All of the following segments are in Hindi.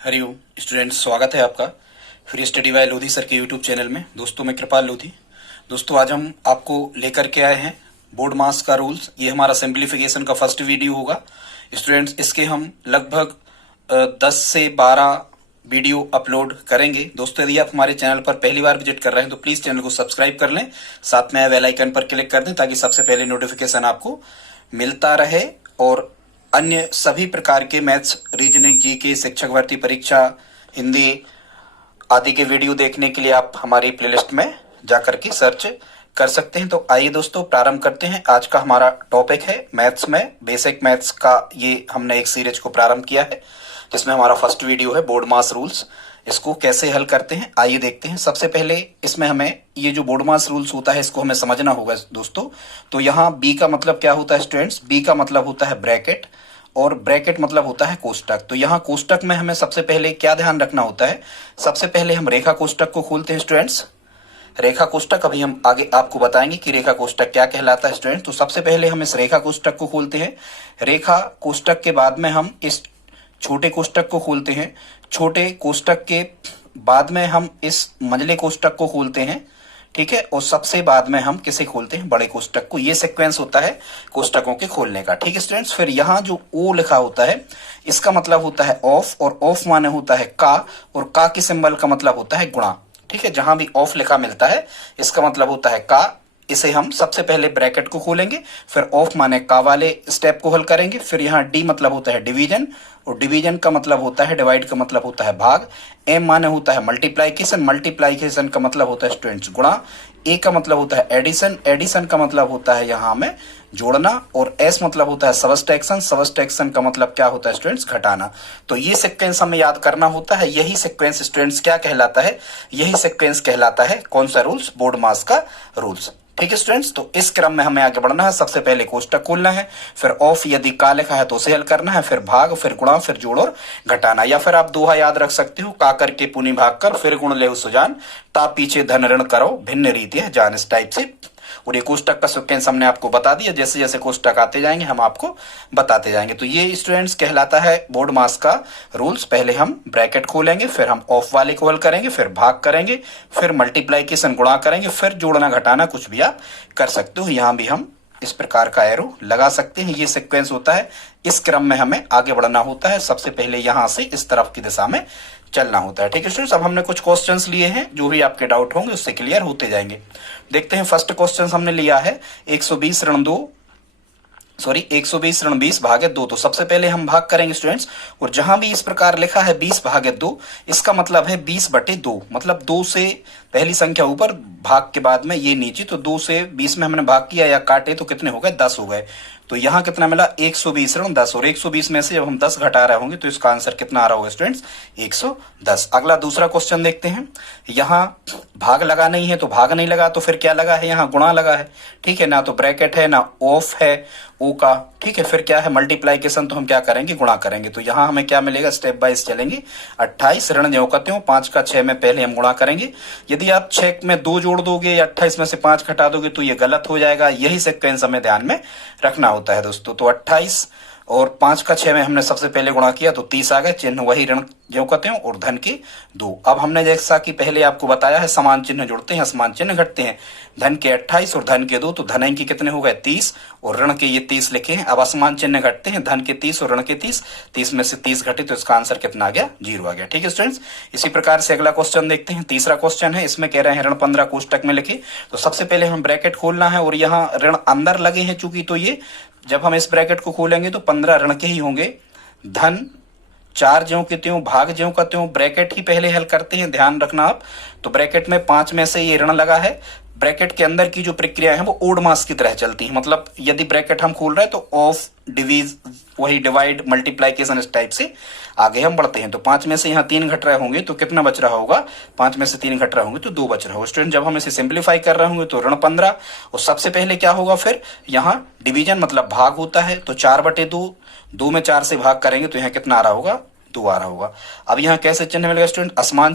हरिओम स्टूडेंट्स, स्वागत है आपका free study bye Lodhi sir के यूट्यूब चैनल में। दोस्तों, मैं कृपाल लोधी। दोस्तों, आज हम आपको लेकर के आए हैं बोर्ड मास का रूल्स। ये हमारा सिंप्लीफिकेशन का फर्स्ट वीडियो होगा। स्टूडेंट्स, इसके हम लगभग 10 से 12 वीडियो अपलोड करेंगे। दोस्तों, यदि आप हमारे चैनल पर पहली बार विजिट कर रहे हैं तो प्लीज चैनल को सब्सक्राइब कर लें, साथ में बेल आइकन पर क्लिक कर दें ताकि सबसे पहले नोटिफिकेशन आपको मिलता रहे। और अन्य सभी प्रकार के मैथ्स, रीजनिंग, जीके, शिक्षक भर्ती परीक्षा, हिंदी आदि के वीडियो देखने के लिए आप हमारी प्लेलिस्ट में जाकर के सर्च कर सकते हैं। तो आइए दोस्तों, प्रारंभ करते हैं। आज का हमारा टॉपिक है मैथ्स में बेसिक मैथ्स का। ये हमने एक सीरीज को प्रारंभ किया है जिसमें हमारा फर्स्ट वीडियो है बोर्ड मास रूल्स। इसको कैसे हल करते हैं आइए देखते हैं। सबसे पहले इसमें हमें ये जो बोर्ड मास रूल्स होता है इसको हमें समझना होगा दोस्तों। तो यहाँ बी का मतलब क्या होता है स्टूडेंट्स? बी का मतलब होता है ब्रैकेट, और ब्रैकेट मतलब होता है कोष्टक। तो यहाँ कोष्टक में हमें सबसे पहले क्या ध्यान रखना होता है? सबसे पहले हम रेखा कोष्टक को खोलते हैं स्टूडेंट्स। रेखा कोष्टक अभी हम आगे आपको बताएंगे कि रेखा कोष्टक क्या कहलाता है स्टूडेंट। तो सबसे पहले हम इस रेखा कोष्टक को खोलते हैं। रेखा कोष्टक के बाद में हम इस छोटे कोष्टक को खोलते हैं। छोटे कोष्टक के बाद में हम इस मंझले कोष्टक को खोलते हैं, ठीक है। और सबसे बाद में हम किसे खोलते हैं? बड़े कोष्टक को। ये सीक्वेंस होता है कोष्टकों के खोलने का, ठीक है स्टूडेंट्स। फिर यहाँ जो ओ लिखा होता है इसका मतलब होता है ऑफ, और ऑफ माने होता है का, और का के सिंबल का मतलब होता है गुणा, ठीक है। जहां भी ऑफ लिखा मिलता है इसका मतलब होता है का। इसे हम सबसे पहले ब्रैकेट को खोलेंगे, फिर ऑफ माने का वाले स्टेप को हल करेंगे। फिर यहाँ डी मतलब होता है डिवीजन, और डिवीजन का मतलब होता है डिवाइड, का मतलब होता है भाग। एम माने होता है मल्टीप्लाइकेशन, मल्टीप्लाइकेशन का मतलब होता है स्टूडेंट्स गुणा। ए का मतलब होता है एडिशन, एडिशन का मतलब होता है यहाँ में जोड़ना। और एस मतलब होता है सबस्ट्रैक्शन, सबस्ट्रैक्शन का मतलब क्या होता है स्टूडेंट्स? घटाना। तो ये सीक्वेंस हमें याद करना होता है। यही सीक्वेंस स्टूडेंट्स क्या कहलाता है? यही सीक्वेंस कहलाता है कौन सा रूल्स? बोर्ड मास का रूल्स, ठीक है स्टूडेंट्स। तो इस क्रम में हमें आगे बढ़ना है। सबसे पहले कोष्टक खोलना है, फिर ऑफ यदि का लिखा है तो उसे हल करना है, फिर भाग, फिर गुणा, फिर जोड़ और घटाना। या फिर आप दोहा याद रख सकते हो, का करके पुनि भाग कर, फिर गुण ले सुजान, ता पीछे धन ऋण करो, भिन्न रीति है जान। इस टाइप से। और ये कोष्टक का सीक्वेंस हमने आपको बता दिया। जैसे जैसे कोष्टक आते जाएंगे हम आपको बताते जाएंगे। तो ये स्टूडेंट्स कहलाता है बोर्ड मास का रूल्स। पहले हम ब्रैकेट खोलेंगे, फिर हम ऑफ वाले को हल करेंगे, फिर भाग करेंगे, फिर मल्टीप्लाइकेशन गुणा करेंगे, फिर जोड़ना घटाना कुछ भी आप कर सकते हो। यहाँ भी हम इस प्रकार का एरो लगा सकते हैं। ये सीक्वेंस होता है। इस क्रम में हमें आगे बढ़ना होता है। सबसे पहले यहां से इस तरफ की दिशा में चलना होता है, ठीक है स्टूडेंट्स। अब हमने कुछ क्वेश्चंस लिए हैं, जो भी आपके डाउट होंगे उससे क्लियर होते जाएंगे। देखते हैं। फर्स्ट क्वेश्चन हमने लिया है 120 ऋण 20 भागे 2। तो सबसे पहले हम भाग करेंगे स्टूडेंट्स, और जहां भी इस प्रकार लिखा है 20 भागे 2, इसका मतलब है 20/2। मतलब 2 से पहली संख्या ऊपर, भाग के बाद में ये नीचे। तो 2 से 20 में हमने भाग किया या काटे तो कितने हो गए? 10 हो गए। तो यहाँ कितना मिला? 120 ऋण 10। और 120 में से जब हम 10 घटा रहे होंगे तो इसका आंसर कितना आ रहा होगा स्टूडेंट्स? 110। अगला दूसरा क्वेश्चन देखते हैं। यहाँ भाग लगा नहीं है तो भाग नहीं लगा, तो फिर क्या लगा है? यहाँ गुणा लगा है, ठीक है ना। तो ब्रैकेट है ना ऑफ है ओ का, ठीक है। फिर क्या है? मल्टीप्लाइकेशन, तो हम क्या करेंगे? गुणा करेंगे। तो यहाँ हमें क्या मिलेगा? स्टेप बाय चलेंगे। 28 ऋण ज्यों का त्यों, 5 का 6 में पहले हम गुणा करेंगे। यदि आप 6 में 2 जोड़ दोगे या 28 में से 5 घटा दोगे तो ये गलत हो जाएगा। यही सीक्वेंस हमें ध्यान में रखना होता है दोस्तों। तो 28 और 5 का 6 में हमने सबसे पहले गुणा किया तो 30 आ गए। चिन्ह वही ऋण ज्यों का त्यों, और धन के 2। अब हमने जैसा कि पहले आपको बताया है, समान चिन्ह जुड़ते हैं असमान चिन्ह घटते हैं। धन के 28 और धन के 2, तो धन के कितने हो गए? 30, और ऋण के ये 30 लिखे हैं। अब असमान चिन्ह घटते हैं, धन के 30 और ऋण के 30। 30 में से 30 घटे तो इसका आंसर कितना आ गया? 0 आ गया, ठीक है स्टूडेंट्स। इसी प्रकार से अगला क्वेश्चन देखते हैं। तीसरा क्वेश्चन है, इसमें कह रहे हैं ऋण 15 कोष्टक में लिखे। तो सबसे पहले हम ब्रैकेट खोलना है, और यहाँ ऋण अंदर लगे हैं चूंकि, तो ये जब हम इस ब्रैकेट को खोलेंगे तो 15 ऋण के ही होंगे। धन 4 ज्यों के त्यों, भाग ज्यों का त्यों। ब्रैकेट ही पहले हल करते हैं, ध्यान रखना आप। तो ब्रैकेट में 5 में से ये ऋण लगा है। ब्रैकेट के अंदर की जो प्रक्रिया है वो ओड मास की तरह चलती है। मतलब यदि ब्रैकेट हम खोल रहे हैं तो ऑफ, डिवीज, वही डिवाइड, मल्टीप्लाइकेशन, इस टाइप से आगे हम बढ़ते हैं। तो 5 में से यहाँ 3 घट रहे होंगे तो कितना बच रहा होगा? 5 में से 3 घट रहे होंगे तो 2 बच रहा होगा स्टूडेंट। जब हम इसे सिंप्लीफाई कर रहे होंगे तो ऋण 15, और सबसे पहले क्या होगा? फिर यहाँ डिवीजन मतलब भाग होता है। तो 4/2, 2 में 4 से भाग करेंगे तो यहाँ कितना आ रहा होगा? 2 आ रहा होगा। अब यहाँ कैसे चिन्ह मिलेगा स्टूडेंट, असमान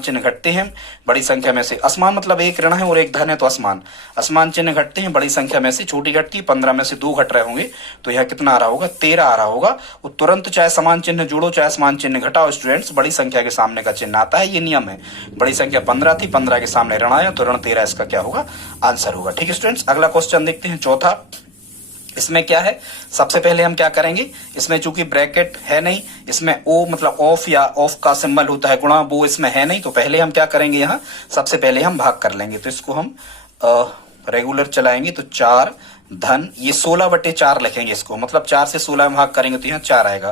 चिन्ह घटते हैं बड़ी संख्या में से, असमान मतलब एक ऋण है और एक धन है तो असमान चिन्ह घटते हैं बड़ी संख्या में से, छोटी घटती है, 15 में से 2 घट रहे होंगे तो यह कितना आ रहा होगा, 13 आ रहा होगा। और तुरंत चाहे समान चिन्ह जोड़ो चाहे असमान चिन्ह घटाओ स्टूडेंट्स, बड़ी संख्या के सामने का चिन्ह आता है, ये नियम है। बड़ी संख्या 15 थी, 15 के सामने ऋण आया तो ऋण 13 इसका क्या होगा, आंसर होगा। ठीक है स्टूडेंट्स, अगला क्वेश्चन देखते हैं, चौथा। इसमें क्या है, सबसे पहले हम क्या करेंगे, इसमें चूंकि ब्रैकेट है नहीं, इसमें ओ मतलब ऑफ या ऑफ का सिंबल होता है गुणा, वो इसमें है नहीं, तो पहले हम क्या करेंगे, यहाँ सबसे पहले हम भाग कर लेंगे। तो इसको हम रेगुलर चलाएंगे तो 4 धन, ये 16/4 लिखेंगे इसको, मतलब 4 से 16 में भाग करेंगे तो यहाँ 4 आएगा,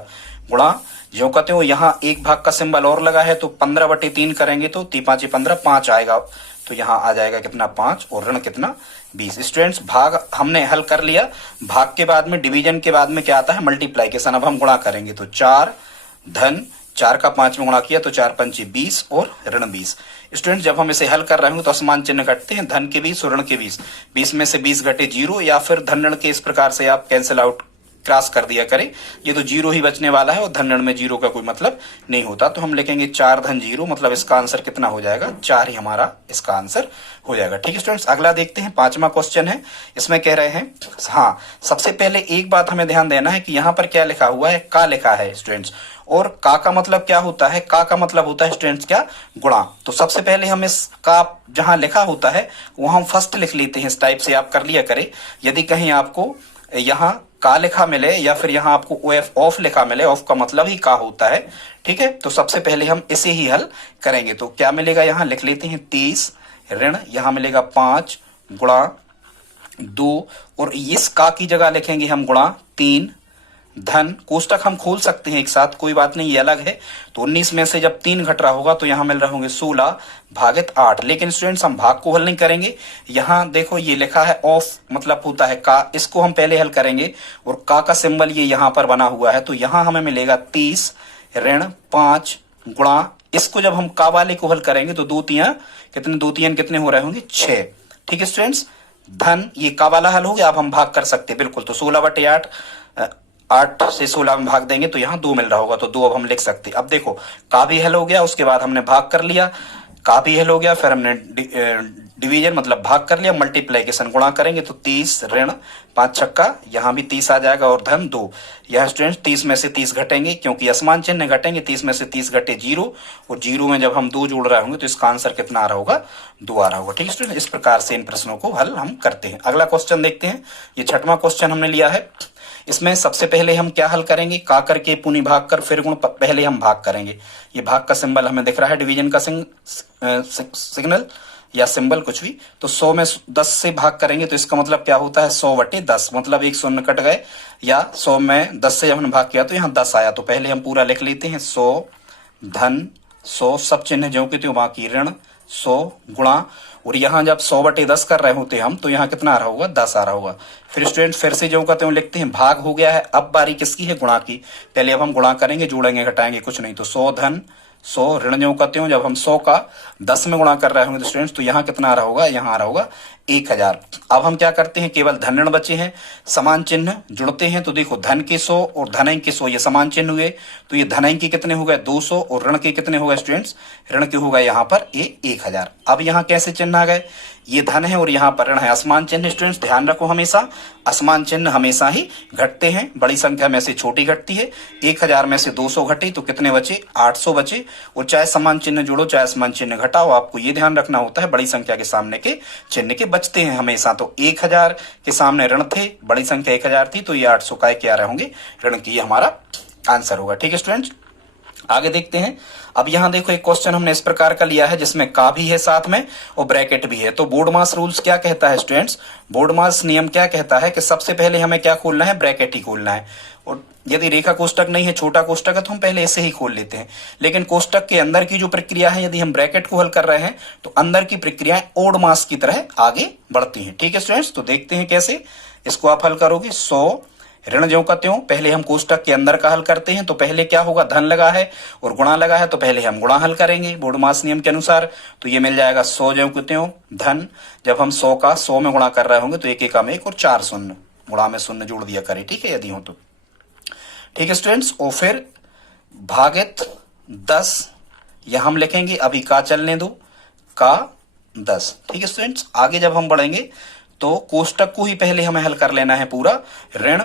गुणा जो कहते हो यहाँ एक भाग का सिंबल और लगा है तो 15/3 करेंगे तो 3 5 15 5 आएगा, तो यहाँ आ जाएगा कितना 5 और ऋण कितना 20। स्टूडेंट्स भाग हमने हल कर लिया, भाग के बाद में डिवीजन के बाद में क्या आता है, मल्टीप्लाइकेशन। अब हम गुणा करेंगे तो 4 धन 4 का 5 में गुणा किया तो 4 पंचे 20 और ऋण 20। स्टूडेंट जब हम इसे हल कर रहे होंगे तो असमान चिन्ह घटते हैं, धन के 20 और ऋण के 20, 20 में से 20 घटे 0, या फिर धन ऋण के इस प्रकार से आप कैंसिल आउट क्रॉस कर दिया करें, ये तो 0 ही बचने वाला है और धन ऋण में 0 का कोई मतलब नहीं होता, तो हम लिखेंगे 4 धन 0, मतलब इसका आंसर कितना हो जाएगा, 4 ही हमारा इसका आंसर हो जाएगा। ठीक है स्टूडेंट्स, अगला देखते हैं, 5वां क्वेश्चन है। इसमें कह रहे हैं, हाँ सबसे पहले एक बात हमें ध्यान देना है कि यहाँ पर क्या लिखा हुआ है, का लिखा है स्टूडेंट्स, और का मतलब क्या होता है, का मतलब होता है स्टूडेंट्स क्या, गुणा। तो सबसे पहले हम इस का जहां लिखा होता है वो हम फर्स्ट लिख लेते हैं, इस टाइप से आप कर लिया करें। यदि कहीं आपको यहाँ का लिखा मिले या फिर यहाँ आपको ऑफ लिखा मिले, ऑफ का मतलब ही का होता है, ठीक है, तो सबसे पहले हम इसे ही हल करेंगे। तो क्या मिलेगा, यहाँ लिख लेते हैं 30 ऋण, यहाँ मिलेगा 5 गुणा 2, और इस का की जगह लिखेंगे हम गुणा 3 धन, कोष्टक हम खोल सकते हैं एक साथ, कोई बात नहीं, ये अलग है। तो 19 में से जब 3 घट रहा होगा तो यहाँ मिल रहे होंगे 16 भागित 8। लेकिन स्टूडेंट्स हम भाग को हल नहीं करेंगे, यहाँ देखो ये लिखा है ऑफ मतलब होता है का, इसको हम पहले हल करेंगे, और का सिंबल ये यहाँ पर बना हुआ है, तो यहाँ हमें मिलेगा 30 ऋण 5 गुणा, इसको जब हम का वाले को हल करेंगे तो 2 3 कितने हो रहे होंगे 6। ठीक है स्टूडेंट्स, धन ये का वाला हल हो गया, अब हम भाग कर सकते हैं बिल्कुल, तो 16/8, 8 से 16 में भाग देंगे तो यहाँ 2 मिल रहा होगा, तो 2 अब हम लिख सकते हैं। अब देखो का भी हल हो गया, उसके बाद हमने भाग कर लिया, का भी हल हो गया, फिर हमने डिवीजन मतलब भाग कर लिया, मल्टीप्लाइकेशन गुणा करेंगे तो 30 ऋण 5 छक्का, यहाँ भी 30 आ जाएगा और धन 2। यह स्टूडेंट 30 में से 30 घटेंगे क्योंकि असमान चिन्ह घटेंगे, 30 में से 30 घटे 0, और 0 में जब हम 2 जोड़ रहे होंगे तो इसका आंसर कितना आ रहा होगा, 2 आ रहा होगा। ठीक है स्टूडेंट, इस प्रकार से इन प्रश्नों को हल हम करते हैं। अगला क्वेश्चन देखते हैं, ये 6वां क्वेश्चन हमने लिया है। इसमें सबसे पहले हम क्या हल करेंगे, का करके पुनि भाग कर फिर गुण, पहले हम भाग करेंगे। ये भाग का सिंबल हमें दिख रहा है, डिवीजन का सिग्नल या सिंबल कुछ भी, तो 100 में 10 से भाग करेंगे तो इसका मतलब क्या होता है 100/10, मतलब एक शून्य कट गए, या 100 में 10 से जब हमने भाग किया तो यहाँ 10 आया, तो पहले हम पूरा लिख लेते हैं 100 धन 100, सब चिन्ह जो कि त्यों बाकी ऋण 100 गुणा, और यहाँ जब 100/10 कर रहे होते हम तो यहाँ कितना आ रहा होगा, 10 आ रहा होगा। फिर स्टूडेंट फिर से जो कहते हैं लिखते हैं, भाग हो गया है, अब बारी किसकी है, गुणा की। पहले अब हम गुणा करेंगे, जोड़ेंगे घटाएंगे कुछ नहीं, तो 100 धन 100 ऋण जो कहते हो, जब हम 100 का 10 में गुणा कर रहे होंगे तो स्टूडेंट्स तो यहाँ कितना आ रहा होगा, यहाँ आ रहा होगा 1000। अब हम क्या करते हैं, केवल धन ऋण बचे हैं, समान चिन्ह जुड़ते हैं, तो देखो धन के 100 और धन के 100 ये समान चिन्ह हुए, तो ये धन के कितने हो गए 200 और ऋण के कितने हो गए स्टूडेंट्स, ऋण के हो गए यहाँ पर 1000। अब यहाँ कैसे चिन्ह आ गए, ये धन है और यहाँ पर ऋण है, असमान चिन्ह स्टूडेंट्स ध्यान रखो, हमेशा असमान चिन्ह हमेशा ही घटते हैं, बड़ी संख्या में से छोटी घटती है। 1000 में से 200 घटी तो कितने बचे, 800 बचे, और चाहे समान चिन्ह जोड़ो चाहे असमान चिन्ह घटाओ, आपको ये ध्यान रखना होता है बड़ी संख्या के सामने के चिन्ह के बचते हैं हमेशा। तो 1000 के सामने ऋण थे, बड़ी संख्या 1000 थी, तो ये 800 का क्या रहे होंगे, ऋण की, हमारा आंसर होगा। ठीक है स्टूडेंट्स, आगे देखते हैं। अब यहाँ देखो एक क्वेश्चन हमने इस प्रकार का लिया है जिसमें का भी है साथ में और ब्रैकेट भी है। तो बोर्डमास रूल्स क्या कहता है स्टूडेंट्स, बोर्डमास नियम क्या कहता है कि सबसे पहले हमें क्या खोलना है, ब्रैकेट ही खोलना है, और यदि रेखा कोष्टक नहीं है, छोटा कोष्टक है, तो हम पहले इसे ही खोल लेते हैं। लेकिन कोष्टक के अंदर की जो प्रक्रिया है, यदि हम ब्रैकेट को हल कर रहे हैं तो अंदर की प्रक्रियाएं ओड मास की तरह आगे बढ़ती हैं। ठीक है स्टूडेंट्स, तो देखते हैं कैसे इसको आप हल करोगे। 100 ऋण जो कहते हो, पहले हम कोष्टक के अंदर का हल करते हैं, तो पहले क्या होगा, धन लगा है और गुणा लगा है, तो पहले हम गुणा हल करेंगे बोर्डमास नियम के अनुसार। तो ये मिल जाएगा 100 जो कहते हो धन, जब हम 100 का 100 में गुणा कर रहे होंगे तो एक एक में 1 और 4 शून्य, गुणा में शून्य जोड़ दिया करें, ठीक है, यदि हो तो। ठीक है स्टूडेंट्स, और फिर भागित 10, यहां हम लिखेंगे, अभी का चलने दो, का 10। ठीक है स्टूडेंट्स, आगे जब हम बढ़ेंगे तो कोष्टक को ही पहले हमें हल कर लेना है पूरा। ऋण,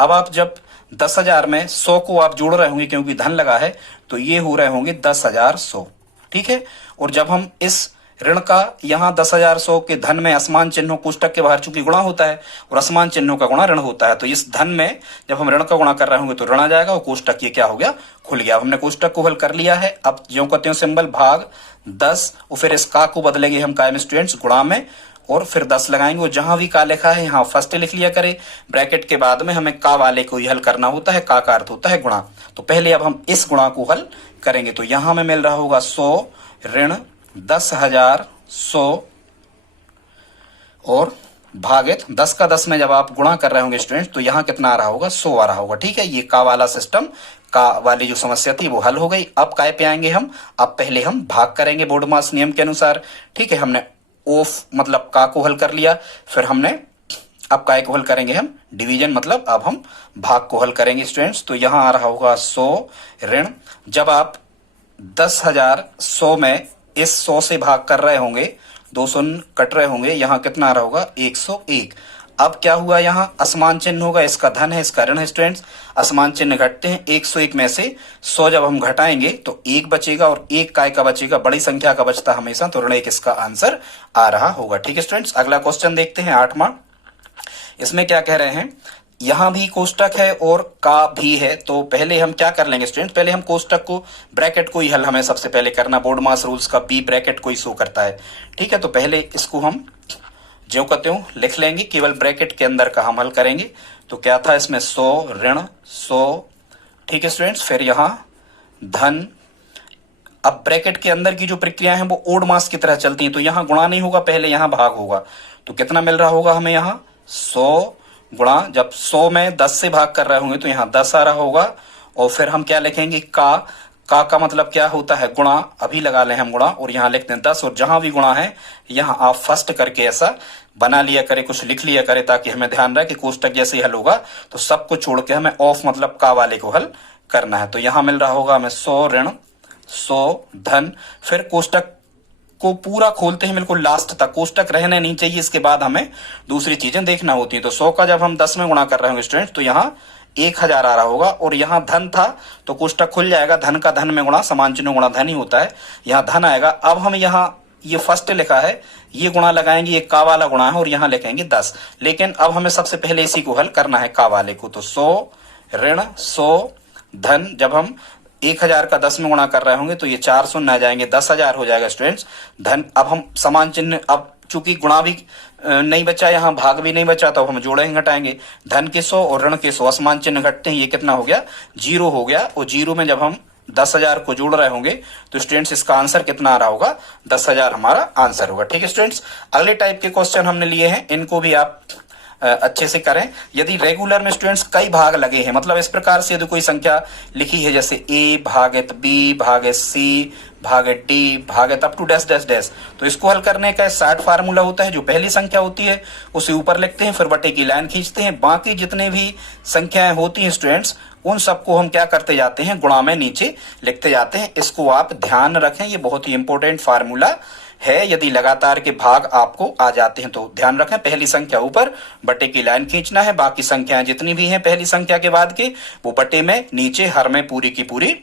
अब आप जब 10,000 में 100 को आप जोड़ रहे होंगे क्योंकि धन लगा है, तो ये हो रहे होंगे 10,100। ठीक है, और जब हम इस ऋण का यहाँ 10,100 के धन में असमान चिन्हों कोष्टक के बाहर चूंकि गुणा होता है और असमान चिन्हों का गुणा ऋण होता है, तो इस धन में जब हम ऋण का गुणा कर रहे होंगे तो ऋण आ जाएगा और कोष्टक ये क्या हो गया, खुल गया। हमने कोष्टक को हल कर लिया है। अब ज्यों का त्यों सिंबल भाग 10 और फिर इस का को बदलेंगे हम काय में स्टूडेंट्स, गुणा में, और फिर 10 लगाएंगे। और जहां भी का लिखा है यहाँ फर्स्ट लिख लिया करे, ब्रैकेट के बाद में हमें का वाले को ही हल करना होता है। का अर्थ होता है गुणा। तो पहले अब हम इस गुणा को हल करेंगे, तो यहां हमें मिल रहा होगा 100 ऋण 10,100 और भागित 10 का 10 में जब आप गुणा कर रहे होंगे स्टूडेंट्स, तो यहाँ कितना आ रहा होगा, 100 आ रहा होगा। ठीक है, ये का वाला सिस्टम, का वाली जो समस्या थी वो हल हो गई। अब काय पे आएंगे हम, अब पहले हम भाग करेंगे बोर्ड मास नियम के अनुसार। ठीक है, हमने ऑफ मतलब का को हल कर लिया, फिर हमने अब काय को हल करेंगे हम डिवीजन, मतलब अब हम भाग को हल करेंगे स्टूडेंट्स। तो यहां आ रहा होगा 100 ऋण, जब आप 10,100 में इस 100 से भाग कर रहे होंगे, 200 कट रहे होंगे, यहाँ कितना आ रहा होगा, 101। अब क्या हुआ, यहाँ असमान चिन्ह होगा, इसका धन है इसका ऋण है स्टूडेंट्स, असमान चिन्ह घटते हैं। 101 में से 100 जब हम घटाएंगे तो 1 बचेगा और 1 काय का बचेगा, बड़ी संख्या का बचता हमेशा, तो ऋण 1 इसका आंसर आ रहा होगा। ठीक है स्टूडेंट्स, अगला क्वेश्चन देखते हैं 8वां। इसमें क्या कह रहे हैं, यहां भी कोष्टक है और का भी है, तो पहले हम क्या कर लेंगे स्टूडेंट, पहले हम कोष्टक को ब्रैकेट को ही हल हमें सबसे पहले करना, बोर्ड मास रूल्स का बी ब्रैकेट को ही शो करता है। ठीक है, तो पहले इसको हम ज्यों का त्यों लिख लेंगे, केवल ब्रैकेट के अंदर का हम हल करेंगे। तो क्या था इसमें 100 ऋण 100। ठीक है स्टूडेंट्स, फिर यहां धन। अब ब्रैकेट के अंदर की जो प्रक्रिया है वो ओड मास की तरह चलती है, तो यहां गुणा नहीं होगा, पहले यहां भाग होगा। तो कितना मिल रहा होगा हमें, यहां 100 गुणा, जब 100 में 10 से भाग कर रहे होंगे तो यहाँ 10 आ रहा होगा। और फिर हम क्या लिखेंगे, का मतलब क्या होता है, गुणा, अभी लगा ले हम गुणा, और यहाँ लिखते हैं 10। और जहां भी गुणा है यहाँ आप फर्स्ट करके ऐसा बना लिया करे, कुछ लिख लिया करे, ताकि हमें ध्यान रहे कि कोष्टक जैसे ही हल होगा तो सबको छोड़ के हमें ऑफ मतलब का वाले को हल करना है। तो यहाँ मिल रहा होगा हमें 100 ऋण 100 धन, फिर कोष्टक को पूरा खोलते हैं बिल्कुल लास्ट तक, कोष्टक रहने नहीं चाहिए, इसके बाद हमें दूसरी चीजें देखना होती है। तो 100 का जब हम 10 में गुणा कर रहे होंगे स्टूडेंट, तो यहाँ 1000 आ रहा होगा, और यहाँ धन था तो कोष्टक खुल जाएगा, धन का धन में गुणा, समान चिन्ह गुणा धन ही होता है, यहाँ धन आएगा। अब हम यहाँ ये फर्स्ट लिखा है, ये गुणा लगाएंगे, ये का वाला गुणा है, और यहाँ लिखेंगे 10। लेकिन अब हमें सबसे पहले इसी को हल करना है, का वाले को। तो 100 ऋण 100 धन, जब हम 1000 का 10 में गुणा कर रहे होंगे तो ये 4 शून्य आ जाएंगे, 10,000 हो जाएगा स्टूडेंट्स धन। अब हम समान चिन्ह, अब चूंकि गुणा भी नहीं बचा, यहाँ भाग भी नहीं बचा, तो हम जोड़ेंगे घटाएंगे, धन के 100 और ऋण के 100 असमान चिन्ह घटते हैं, ये कितना हो गया, 0 हो गया। और 0 में जब हम 10,000 को जोड़ रहे होंगे तो स्टूडेंट्स इसका आंसर कितना आ रहा होगा, 10,000 हमारा आंसर होगा। ठीक है स्टूडेंट्स, अगले टाइप के क्वेश्चन हमने लिए हैं, इनको भी आप अच्छे से करें। यदि रेगुलर में स्टूडेंट्स कई भाग लगे हैं, मतलब इस प्रकार से यदि कोई संख्या लिखी है, जैसे a भागित b भागित c भागित d भागित up to dash dash dash, तो इसको हल करने का 60 फार्मूला होता है। जो पहली संख्या होती है उसे ऊपर लिखते हैं, फिर बटे की लाइन खींचते हैं, बाकी जितने भी संख्याएं होती हैं स्टूडेंट्स उन सबको हम क्या करते जाते हैं, गुणा में नीचे लिखते जाते हैं। इसको आप ध्यान रखें, ये बहुत ही इंपॉर्टेंट फार्मूला है। यदि लगातार के भाग आपको आ जाते हैं तो ध्यान रखें, पहली संख्या ऊपर बटे की लाइन खींचना है, बाकी संख्याएं जितनी भी हैं पहली संख्या के बाद के, वो बटे में नीचे हर में पूरी की पूरी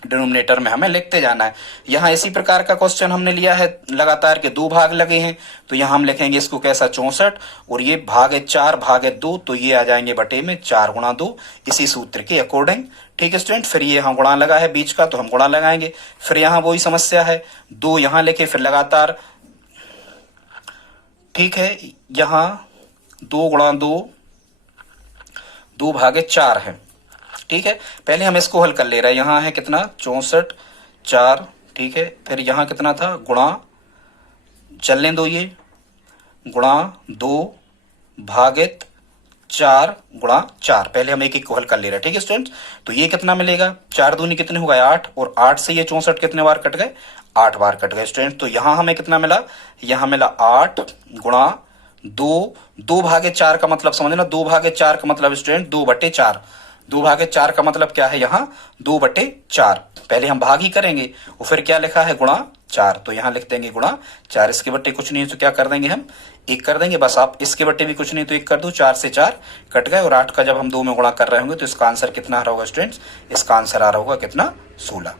डिनोमिनेटर में हमें लिखते जाना है। यहाँ इसी प्रकार का क्वेश्चन हमने लिया है, लगातार के 2 भाग लगे हैं, तो यहाँ हम लिखेंगे इसको कैसा, 64, और ये भागे 4 भागे 2, तो ये आ जाएंगे बटे में 4 गुणा 2, इसी सूत्र के अकॉर्डिंग। ठीक है स्टूडेंट, फिर ये यहाँ गुणा लगा है बीच का, तो हम गुणा लगाएंगे, फिर यहाँ वही समस्या है, 2 यहाँ लिखे, फिर लगातार। ठीक है, यहाँ 2 गुणा 2, 2 भागे 4 है। ठीक है, पहले हम इसको हल कर ले रहे हैं, यहाँ है कितना, 64 4। ठीक है, फिर यहाँ कितना था, गुणा, चलने दो, ये गुणा 2 भागित 4 गुणा 4, पहले हम एक एक को हल कर ले रहे हैं। ठीक है स्टूडेंट, तो ये कितना मिलेगा, 4 दूनी कितने हो गए 8, और 8 से ये 64 कितने बार कट गए, 8 बार कट गए स्टूडेंट। तो यहाँ हमें कितना मिला, यहाँ मिला 8 गुणा 2, 2 भागे 4 का मतलब समझना, 2 भागे 4 का मतलब स्टूडेंट 2 बटे 4, 2/4 का मतलब क्या है, यहाँ 2/4। पहले हम भाग ही करेंगे और फिर क्या लिखा है, गुणा 4, तो यहाँ लिख देंगे गुणा 4। इसके बट्टे कुछ नहीं है तो क्या कर देंगे हम, 1 कर देंगे बस। आप इसके बट्टे भी कुछ नहीं तो 1 कर दो, 4 से 4 कट गए और 8 का जब हम 2 में गुणा कर रहे होंगे तो इसका आंसर कितना आ रहा होगा स्टूडेंट्स, इसका आंसर आ रहा होगा कितना, 16।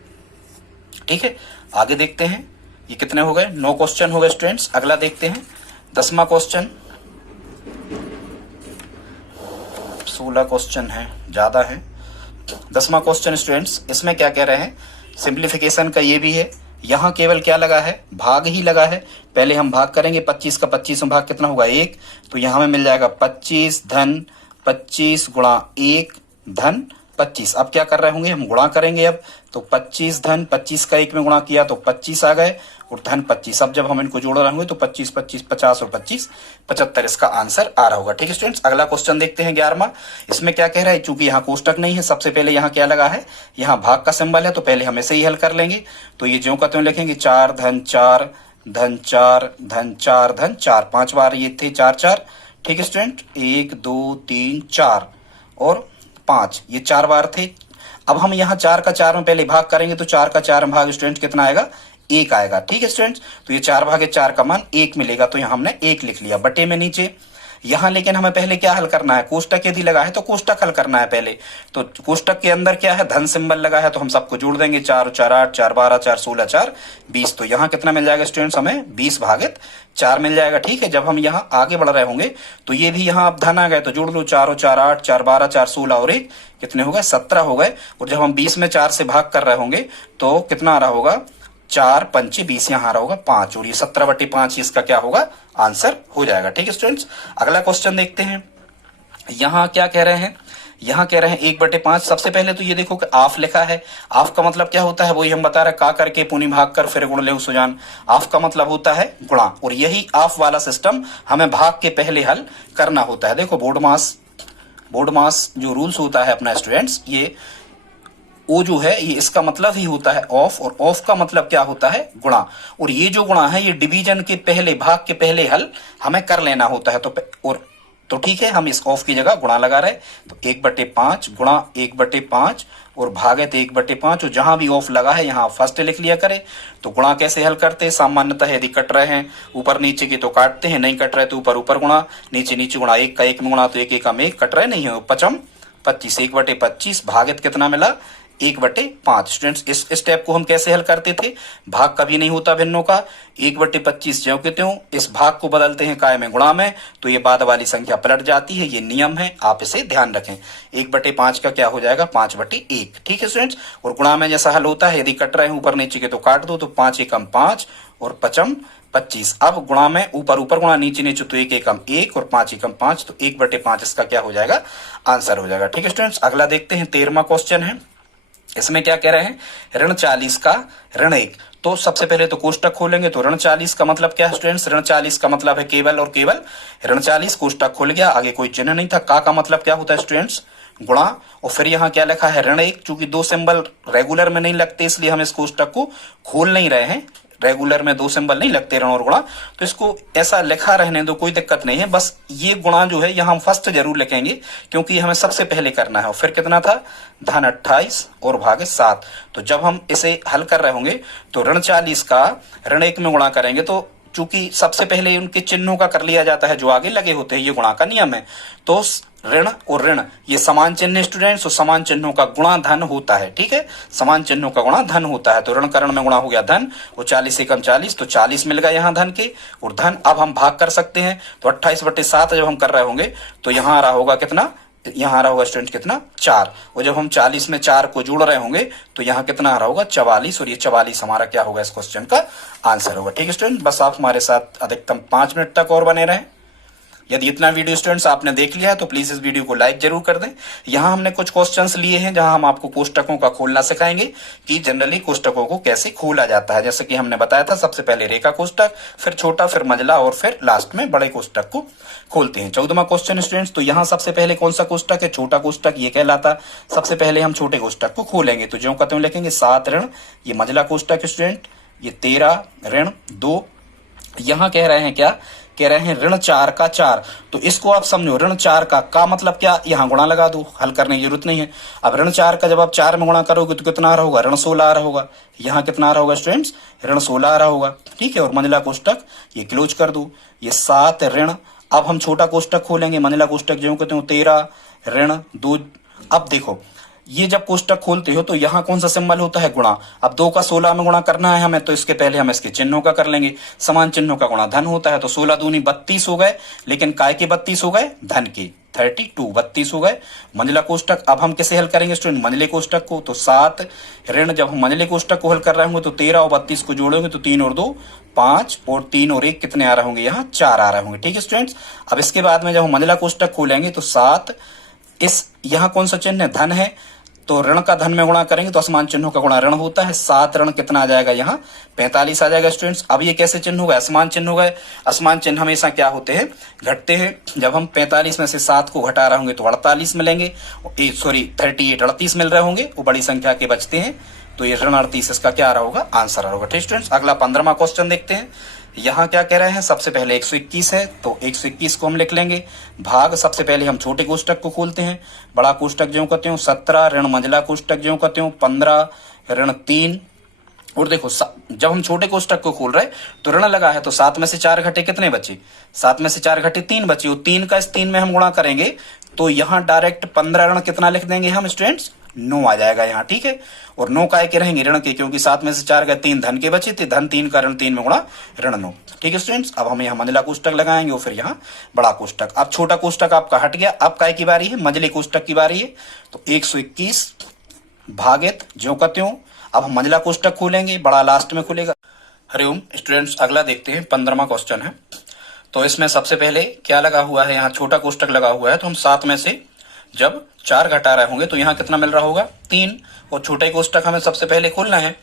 ठीक है, आगे देखते हैं ये कितने हो गए, 9 क्वेश्चन हो गए स्टूडेंट्स। अगला देखते हैं 10वां क्वेश्चन। 16 क्वेश्चन है, ज्यादा है। 10वां क्वेश्चन स्टूडेंट्स, इसमें क्या कह रहे हैं, सिंप्लीफिकेशन का ये भी है। यहाँ केवल क्या लगा है, भाग ही लगा है। पहले हम भाग करेंगे, 25 का 25 में भाग कितना होगा, 1, तो यहाँ हमें मिल जाएगा 25 धन 25 गुणा 1 धन 25। अब क्या कर रहे होंगे, हम गुणा करेंगे अब, तो 25 धन 25 का 1 में गुणा किया तो 25 आ गए और धन 25। अब जब हम इनको जोड़ रहे होंगे तो 25 25 50 और 25 75 इसका आंसर आ रहा होगा। ठीक है स्टूडेंट्स, अगला क्वेश्चन देखते हैं 11वां। इसमें क्या कह रहा है, चूंकि यहाँ कोष्टक नहीं है, सबसे पहले यहाँ क्या लगा है, यहाँ भाग का सिंबल है, तो पहले हम ऐसे ही हल कर लेंगे। तो ये ज्यों का त्यों लिखेंगे, 4 धन 4 धन 4 धन 4 धन 4, 5 बार ये थे 4 4। ठीक है स्टूडेंट, 1 2 3 4 और 5, ये 4 बार थे। अब हम यहाँ 4 का 4 में पहले भाग करेंगे तो 4 का 4 में भाग स्टूडेंट कितना आएगा, 1 आएगा। ठीक है स्टूडेंट्स, तो ये 4/4 का मान 1 मिलेगा, तो यहाँ हमने 1 लिख लिया बटे में नीचे। यहाँ लेकिन हमें पहले क्या हल करना है, कोष्टक यदि लगा है तो कोष्टक हल करना है पहले। तो कोष्टक के अंदर क्या है, धन सिंबल लगा है, तो हम सबको जोड़ देंगे, 4 4 8 4 12 4 16 4 20। तो यहाँ कितना मिल जाएगा स्टूडेंट्स, हमें 20/4 मिल जाएगा। ठीक है, जब हम यहाँ आगे बढ़ रहे होंगे तो ये भी यहाँ अब धन आ गए, तो जोड़ लो, 4 4 8 4 12 4 16 और 1 कितने हो गए, 17 हो गए। और जब हम 20 में 4 से भाग कर रहे होंगे तो कितना आ रहा होगा, 4 5 20, यहाँ आ रहा होगा 5, और ये 17/5 इसका क्या होगा, आंसर हो जाएगा। ठीक है स्टूडेंट्स, अगला क्वेश्चन देखते हैं। यहाँ क्या कह रहे हैं, यहाँ कह रहे हैं 1/5। सबसे पहले तो ये देखो कि आफ लिखा है। आफ का मतलब क्या होता है, वही हम बता रहे, का करके पुनि भाग कर फिर गुण ले सुजान। आफ का मतलब होता है गुणा, और यही आफ वाला सिस्टम हमें भाग के पहले हल करना होता है। देखो बोर्ड मास जो रूल्स होता है अपना स्टूडेंट्स, ये ओ जो है ये इसका मतलब ही होता है ऑफ, और ऑफ का मतलब क्या होता है, गुणा। और ये जो गुणा है ये डिवीजन के पहले, भाग के पहले हल हमें कर लेना होता है। तो ठीक है, हम इस ऑफ की जगह गुणा लगा रहे, तो 1/5 गुणा 1/5 और भागित 1/5, और जहां भी ऑफ लगा है यहाँ फर्स्ट लिख लिया करे। तो गुणा कैसे हल करते हैं, सामान्यतः यदि कट रहे हैं ऊपर नीचे के तो काटते हैं, नहीं कट रहे तो ऊपर ऊपर गुणा, नीचे नीचे गुणा, 1 का 1 में गुणा तो 1 1 में 1, कट रहे नहीं है, 5 25, 1/25 भागित कितना मिला, 1/5। स्टूडेंट्स इस स्टेप को हम कैसे हल करते थे, भाग कभी नहीं होता भिन्नों का, 1/25 ज्यों के त्यों इस भाग को बदलते हैं काय में गुणा में, तो ये बाद वाली संख्या पलट जाती है, ये नियम है, आप इसे ध्यान रखें। 1/5 का क्या हो जाएगा, 5/1। ठीक है स्टूडेंट्स, और गुणा में जैसा हल होता है, यदि कट रहे हैं ऊपर नीचे के तो काट दो, तो 5 एकम 5 और 5 25। अब गुणा में ऊपर ऊपर गुणा, नीचे नीचे तो 1 एकम 1 और 5 एकम 5, तो 1/5 इसका क्या हो जाएगा, आंसर हो जाएगा। ठीक है स्टूडेंट्स, अगला देखते हैं 13वां क्वेश्चन है। इसमें क्या कह रहे हैं, ऋण 40 का ऋण 1। तो सबसे पहले तो कोष्टक खोलेंगे, तो ऋण 40 का मतलब क्या है स्टूडेंट्स, ऋण 40 का मतलब है केवल और केवल ऋण 40। कोष्टक खुल गया, आगे कोई चिन्ह नहीं था। का मतलब क्या होता है स्टूडेंट्स, गुणा, और फिर यहाँ क्या लिखा है, ऋण 1। चूंकि 2 सिंबल रेगुलर में नहीं लगते इसलिए हम इस कोष्टक को खोल नहीं रहे हैं, रेगुलर में 2 सिंबल नहीं लगते ऋण और गुणा, तो इसको ऐसा लिखा रहने दो, कोई दिक्कत नहीं है। बस ये गुणा जो है यहाँ हम फर्स्ट जरूर लिखेंगे क्योंकि हमें सबसे पहले करना है। और फिर कितना था, धन 28 और भागित 7। तो जब हम इसे हल कर रहे होंगे तो ऋण 40 का ऋण 1 में गुणा करेंगे, तो चूंकि सबसे पहले उनके चिन्हों का कर लिया जाता है जो आगे लगे होते हैं, ये गुणा का नियम है। तो ऋण और ऋण ये समान चिन्ह स्टूडेंट्स, और समान चिन्हों का गुणा धन होता है। ठीक है, समान चिन्हों का गुणा धन होता है। तो ऋण करण में गुणा हो गया धन, और 40 एकम 40, तो 40 मिल गया यहाँ धन के, और धन अब हम भाग कर सकते हैं। तो 28/7 जब हम कर रहे होंगे तो यहाँ आ रहा होगा कितना, यहाँ आ रहा होगा स्टूडेंट कितना, 4। और जब हम 40 में 4 को जोड़ रहे होंगे तो यहाँ कितना आ रहा होगा, 44, और ये 44 हमारा क्या होगा, इस क्वेश्चन का आंसर होगा। ठीक है स्टूडेंट, बस आप हमारे साथ अधिकतम 5 मिनट तक और बने रहें। यदि इतना वीडियो स्टूडेंट्स आपने देख लिया है तो प्लीज इस वीडियो को लाइक जरूर कर दें। यहाँ हमने कुछ क्वेश्चंस लिए हैं जहां हम आपको कोष्टकों का खोलना सिखाएंगे कि जनरली कोष्टकों को कैसे खोला जाता है। जैसे कि हमने बताया था, सबसे पहले रेखा कोष्टक, फिर छोटा, फिर मंझला, और फिर लास्ट में बड़े कोष्टक को खोलते हैं। 14वां क्वेश्चन स्टूडेंट्स, तो यहाँ सबसे पहले कौन सा कोष्टक है, छोटा कोष्टक ये कहलाता। सबसे पहले हम छोटे कोष्टक को खोलेंगे, तो ज्यों का त्यों लिखेंगे 7 ऋण, ये मंझला कोष्टक स्टूडेंट, ये 13 ऋण 2। यहाँ कह रहे हैं क्या कह रहे हैं ऋण 4 का 4, तो इसको आप समझो ऋण 4 का मतलब क्या, यहाँ गुणा लगा दो, हल करने की जरूरत नहीं है। अब ऋण 4 का जब आप 4 में गुणा करोगे तो कितना आ रहा होगा, ऋण 16 आ रहा होगा। यहाँ कितना आ रहा होगा स्टूडेंट्स, ऋण 16 आ रहा होगा। ठीक है, और मंझला कोष्टक ये क्लोज कर दो, ये 7 ऋण, अब हम छोटा कोष्टक खोलेंगे, मंझला कोष्टक जो कहते हो 13 ऋण 2। अब देखो ये जब कोष्टक खोलते हो तो यहाँ कौन सा सिंबल होता है, गुणा। अब 2 का 16 में गुणा करना है हमें, तो इसके पहले हम इसके चिन्हों का कर लेंगे। समान चिन्हों का गुणा धन होता है, तो 16 दूनी 32 हो गए, लेकिन काय के 32 हो गए, धन के 32 32 हो गए। मंझला कोष्टक अब हम किसे हल करेंगे स्टूडेंट, मंझले कोष्टक को, तो 7 ऋण, जब हम मंझले कोष्टक को हल कर रहे होंगे तो 13 और 32 को जोड़ेंगे तो 3 और 2 5 और 3 और 1 कितने आ रहे होंगे, यहाँ 4 आ रहे होंगे। ठीक है स्टूडेंट्स, अब इसके बाद में जब हम मंझला कोष्टक खोलेंगे तो 7, इस यहाँ कौन सा चिन्ह है, धन है, तो ऋण का धन में गुणा करेंगे तो असमान चिन्हों का गुणा ऋण होता है। 7 ऋण कितना आ जाएगा, यहाँ 45 आ जाएगा स्टूडेंट्स। अब ये कैसे चिन्ह होगा, असमान चिन्ह होगा। असमान चिन्ह हमेशा क्या होते हैं, घटते हैं। जब हम 45 में से 7 को घटा रहे होंगे तो 48 मिलेंगे, सॉरी 38 38 मिल रहे होंगे, वो बड़ी संख्या के बचते हैं, तो ये ऋण 38 इसका क्या आ रहा होगा, आंसर आ रहा होगा। ठीक स्टूडेंट्स, अगला 15वां क्वेश्चन देखते हैं। यहाँ क्या कह रहे हैं, सबसे पहले 121 है, तो 121 को हम लिख लेंगे भाग, सबसे पहले हम छोटे कोष्टक को खोलते हैं, बड़ा कोष्टक जो कहते हो 17 ऋण मंझला कोष्टक जो कहते हो 15 ऋण 3। और देखो जब हम छोटे कोष्टक को खोल रहे तो ऋण लगा है, तो 7 में से 4 घटे कितने बचे, 7 में से 4 घटे 3 बचे, और 3 का इस 3 में हम गुणा करेंगे तो यहाँ डायरेक्ट 15 ऋण कितना लिख देंगे हम स्टूडेंट्स, 9 आ जाएगा यहाँ। ठीक है, और 9 काय के रहेंगे, ऋण के, क्योंकि 7 में से 4 गए, 3 धन के बचे थे, धन 3 का ऋण 3 में गुणा ऋण 9। ठीक है स्टूडेंट्स, अब हम यहाँ मंझला कोष्टक लगाएंगे और फिर यहाँ बड़ा कोष्टक। अब छोटा कोष्टक आपका हट गया, अब काय की बारी है, मंझले कोष्टक की बारी है, तो 121 भागित ज्यों का त्यों। अब हम मंझला कोष्टक खोलेंगे, बड़ा लास्ट में खुलेगा। हरिओम स्टूडेंट्स, अगला देखते हैं 15वां क्वेश्चन है। तो इसमें सबसे पहले क्या लगा हुआ है, यहाँ छोटा कोष्टक लगा हुआ है, तो हम 7 में से जब 4 घटा रहे होंगे तो यहाँ कितना मिल रहा होगा, 3, और छोटे कोष्टक हमें सबसे पहले खोलना है,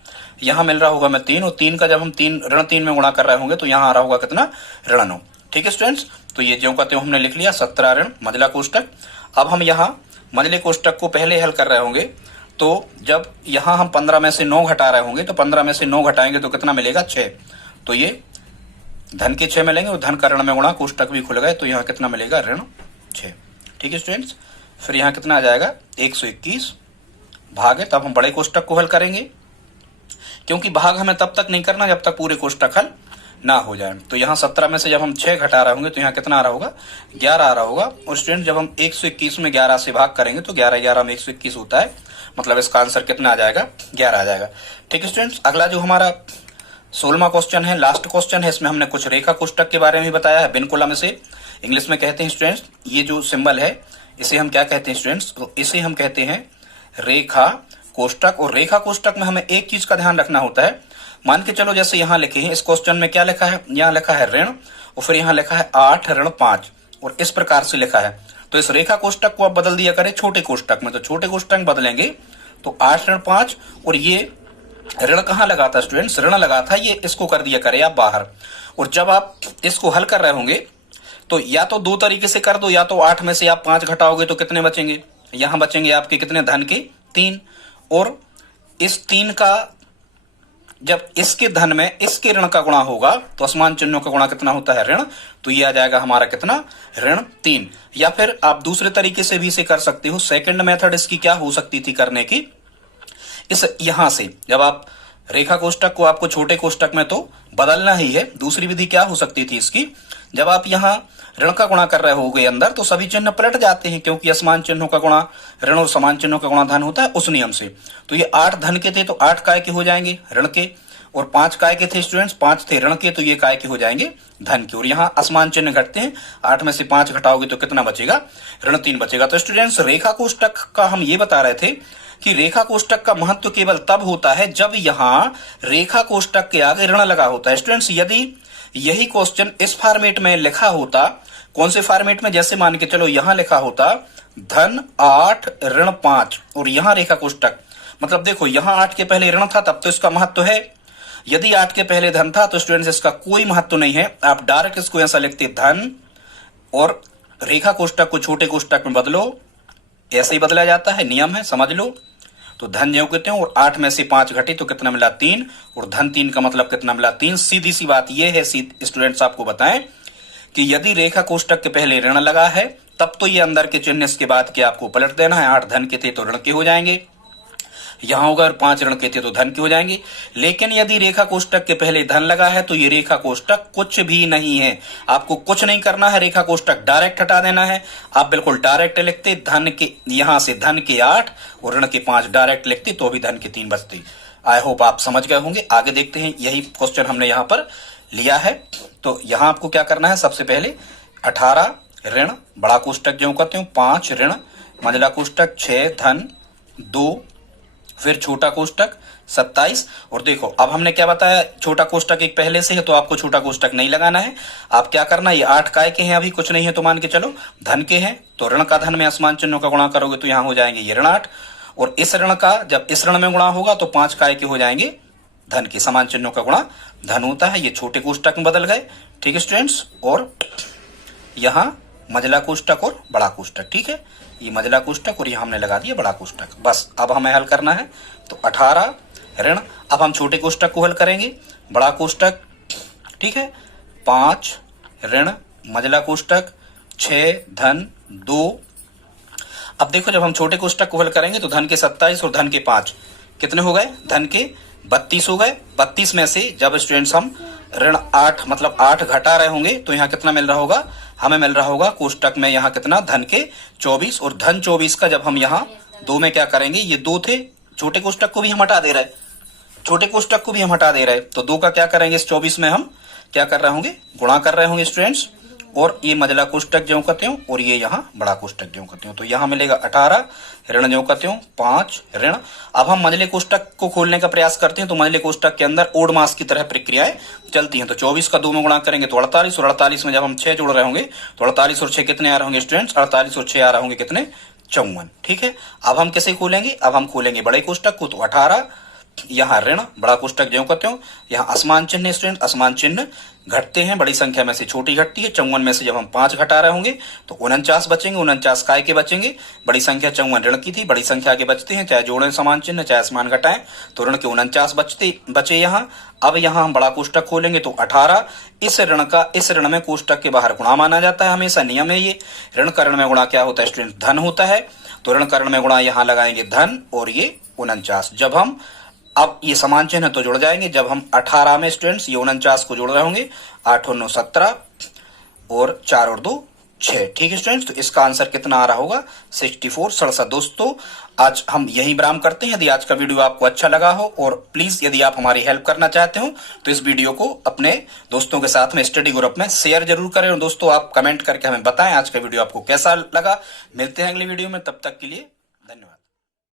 यहाँ मिल रहा होगा हमें 3, और 3 का जब हम ऋण 3 में गुणा कर रहे होंगे तो यहाँ आ रहा होगा कितना, ऋण 9। ठीक है स्टूडेंट्स, तो ये ज्यों का त्यों हमने लिख लिया 17 ऋण मंझला कोष्टक। अब हम यहाँ मंझले कोष्टक को पहले हल कर रहे होंगे, तो जब यहाँ हम 15 में से 9 घटा रहे होंगे तो 15 में से 9 घटाएंगे तो कितना मिलेगा, 6, तो ये धन के 6 मिलेंगे, और धन का ऋण में गुणा, कोष्टक भी खुल गए, तो यहाँ कितना मिलेगा, ऋण 6। ठीक है स्टूडेंट्स, फिर यहाँ कितना आ जाएगा, 121 भागित, अब हम बड़े कोष्टक को हल करेंगे, क्योंकि भाग हमें तब तक नहीं करना जब तक पूरे कोष्टक हल ना हो जाए। तो यहाँ 17 में से जब हम 6 घटा रहे होंगे तो यहाँ कितना आ रहा होगा, 11 आ रहा होगा। और स्टूडेंट जब हम 121 में 11 से भाग करेंगे तो 11 11 में 121 होता है, मतलब इसका आंसर कितना आ जाएगा, 11 आ जाएगा। ठीक है स्टूडेंट्स, अगला जो हमारा 16वां क्वेश्चन है, लास्ट क्वेश्चन है, इसमें हमने कुछ रेखा कोष्टक के बारे में बताया है। बिन कॉलम से इंग्लिश में कहते हैं स्टूडेंट्स, ये जो सिंबल है इसे हम क्या कहते हैं स्टूडेंट्स, तो इसे हम कहते हैं रेखा कोष्टक। और रेखा कोष्टक में हमें एक चीज का ध्यान रखना होता है, मान के चलो जैसे यहाँ लिखे हैं, इस क्वेश्चन में क्या लिखा है, यहाँ लिखा है ऋण, और फिर यहाँ लिखा है 8 ऋण 5, और इस प्रकार से लिखा है, तो इस रेखा कोष्टक को आप बदल दिया करें छोटे कोष्टक में, तो छोटे कोष्टक में बदलेंगे तो 8 ऋण 5, और ये ऋण कहाँ लगा था स्टूडेंट्स, ऋण लगा था, ये इसको कर दिया करें आप बाहर। और जब आप इसको हल कर रहे होंगे तो या तो 2 तरीके से कर दो, या तो 8 में से आप 5 घटाओगे तो कितने बचेंगे, यहां बचेंगे आपके कितने, धन के 3, और इस 3 का जब इसके धन में इसके ऋण का गुणा होगा तो असमान चिन्हों का गुणा कितना होता है, ऋण, तो ये आ जाएगा हमारा कितना, ऋण 3। या फिर आप दूसरे तरीके से भी इसे कर सकते हो, सेकंड मेथड इसकी क्या हो सकती थी करने की, इस यहां से जब आप रेखा कोष्टक को आपको छोटे कोष्टक में तो बदलना ही है, दूसरी विधि क्या हो सकती थी इसकी, जब आप यहाँ ऋण का गुणा कर रहे होगे अंदर तो सभी चिन्ह पलट जाते हैं, क्योंकि असमान चिन्हों का गुणा ऋण और समान चिन्हों का गुणा धन होता है उस नियम से। तो ये 8 धन के थे तो 8 काय के हो जाएंगे ऋण के, और 5 काय के थे स्टूडेंट्स, 5 थे ऋण के, तो ये काय के हो जाएंगे धन के। और यहाँ असमान चिन्ह घटते हैं, 8 में से 5 घटाओगे तो कितना बचेगा, ऋण 3 बचेगा। तो स्टूडेंट्स रेखा कोष्टक का हम ये बता रहे थे कि रेखा कोष्टक का महत्व केवल तब होता है जब यहाँ रेखा कोष्टक के आगे ऋण लगा होता है। स्टूडेंट्स यदि यही क्वेश्चन इस फॉर्मेट में लिखा होता, कौन से फॉर्मेट में, जैसे मान के चलो यहां लिखा होता धन 8 ऋण 5, और यहां रेखा कोष्टक, मतलब देखो यहां 8 के पहले ऋण था तब तो इसका महत्व है, यदि 8 के पहले धन था तो स्टूडेंट्स इसका कोई महत्व नहीं है। आप डायरेक्ट इसको ऐसा लिखते धन, और रेखा कोष्टक को छोटे कोष्टक में बदलो, ऐसे ही बदला जाता है, नियम है, समझ लो। तो धन ज्यों कहते हैं, और 8 में से 5 घटे तो कितना मिला, 3, और धन 3 का मतलब कितना मिला, 3। सीधी सी बात यह है स्टूडेंट्स आपको बताएं कि यदि रेखा कोष्टक के पहले ऋण लगा है तब तो ये अंदर के चिन्ह इसके बाद के आपको पलट देना है। 8 धन के थे तो ऋण के हो जाएंगे, यहां होगा, और 5 ऋण के थे तो धन के हो जाएंगे। लेकिन यदि रेखा कोष्टक के पहले धन लगा है तो ये रेखा कोष्टक कुछ भी नहीं है, आपको कुछ नहीं करना है, रेखा कोष्टक डायरेक्ट हटा देना है। आप बिल्कुल डायरेक्ट लिखते, धन के यहां से धन के 8 और ऋण के 5 डायरेक्ट लिखते तो भी धन के 3 बचते। आई होप आप समझ गए होंगे। आगे देखते हैं, यही क्वेश्चन हमने यहाँ पर लिया है। तो यहाँ आपको क्या करना है, सबसे पहले 18 ऋण बड़ा कोष्टक जो कहते हैं 5 ऋण मंझला कोष्टक 6 धन 2, फिर छोटा कोष्टक 27। और देखो अब हमने क्या बताया, छोटा कोष्टक एक पहले से है तो आपको छोटा कोष्टक नहीं लगाना है। आप क्या करना, ये 8 काय के हैं, अभी कुछ नहीं है तो मान के चलो धन के हैं, तो ऋण का धन में असमान चिन्हों का गुणा करोगे तो यहाँ हो जाएंगे ये ऋण 8, और इस ऋण का जब इस ऋण में गुणा होगा तो 5 काय के हो जाएंगे धन के, समान चिन्हों का गुणा धन होता है। ये छोटे कोष्टक में बदल गए, ठीक है स्टूडेंट्स। और यहाँ मंझला कोष्टक और बड़ा कोष्टक, ठीक है, ये मंझला कोष्टक और ये हमने लगा दिया बड़ा कोष्टक। बस अब हमें हल करना है, तो 18 ऋण, अब हम छोटे कोष्टक को हल करेंगे, बड़ा कोष्टक, ठीक है, 5 ऋण मंझला कोष्टक 6 धन 2। अब देखो जब हम छोटे कोष्टक को हल करेंगे तो धन के 27 और धन के 5 कितने हो गए, धन के 32 हो गए। 32 में से जब स्टूडेंट्स हम ऋण 8 मतलब 8 घटा रहे होंगे तो यहाँ कितना मिल रहा होगा, हमें मिल रहा होगा कोष्टक में यहाँ कितना, धन के 24, और धन 24 का जब हम यहाँ 2 में क्या करेंगे, ये 2 थे, छोटे कोष्टक को भी हम हटा दे रहे, छोटे कोष्टक को भी हम हटा दे रहे, तो 2 का क्या करेंगे, इस 24 में हम क्या कर रहे होंगे, गुणा कर रहे होंगे स्टूडेंट्स। और ये मंझला कोष्टक जो कहते हो और ये यहाँ बड़ा कोष्टक जो कहते हो, तो यहाँ मिलेगा 18 ऋण जो कहते हो 5 ऋण। अब हम मंझले कोष्टक को खोलने का प्रयास करते हैं, तो मंझले कोष्टक के अंदर ओड मास की तरह प्रक्रियाएं चलती हैं। तो 24 का 2 में गुणा करेंगे तो 48, और 48 में जब हम 6 जोड़ रहे होंगे तो 48 और 6 कितने आ रहे होंगे स्टूडेंट्स, 48 और 6 आ रहे होंगे कितने, 54, ठीक है। अब हम कैसे खोलेंगे, अब हम खोलेंगे बड़े कोष्टक को, तो 18 यहाँ ऋण बड़ा कोष्टक जो कहते हो, यहाँ असमान चिन्ह स्टूडेंट, असमान चिन्ह घटते हैं, बड़ी संख्या में से छोटी घटती है। 54 में से जब हम 5 घटा रहे होंगे तो 49 बचेंगे, 49 काय के बचेंगे, बड़ी संख्या 54 ऋण की थी, बड़ी संख्या आगे बचते हैं, चाहे जोड़ें समान चिन्ह चाहे असमान घटाएं, तो ऋण के 49 बचे यहाँ। अब यहाँ हम बड़ा कोष्टक खोलेंगे तो 18, इस ऋण का इस ऋण में कोष्टक के बाहर गुणा माना जाता है, हमेशा नियम है ये, ऋण का ऋण में गुणा क्या होता है स्टूडेंट, धन होता है, तो ऋण का ऋण में गुणा यहाँ लगाएंगे धन और ये 49। जब हम अब ये समान चिन्ह तो जुड़ जाएंगे, जब हम 18 में स्टूडेंट्स ये 49 को जोड़ रहे होंगे, 8 और 9 17 और 4 और 2 6, ठीक है स्टूडेंट्स। तो इसका आंसर कितना आ रहा होगा, 64 67। दोस्तों आज हम यही विराम करते हैं। यदि आज का वीडियो आपको अच्छा लगा हो और प्लीज यदि आप हमारी हेल्प करना चाहते हो तो इस वीडियो को अपने दोस्तों के साथ में स्टडी ग्रुप में शेयर जरूर करें, और दोस्तों आप कमेंट करके हमें बताएं आज का वीडियो आपको कैसा लगा। मिलते हैं अगली वीडियो में, तब तक के लिए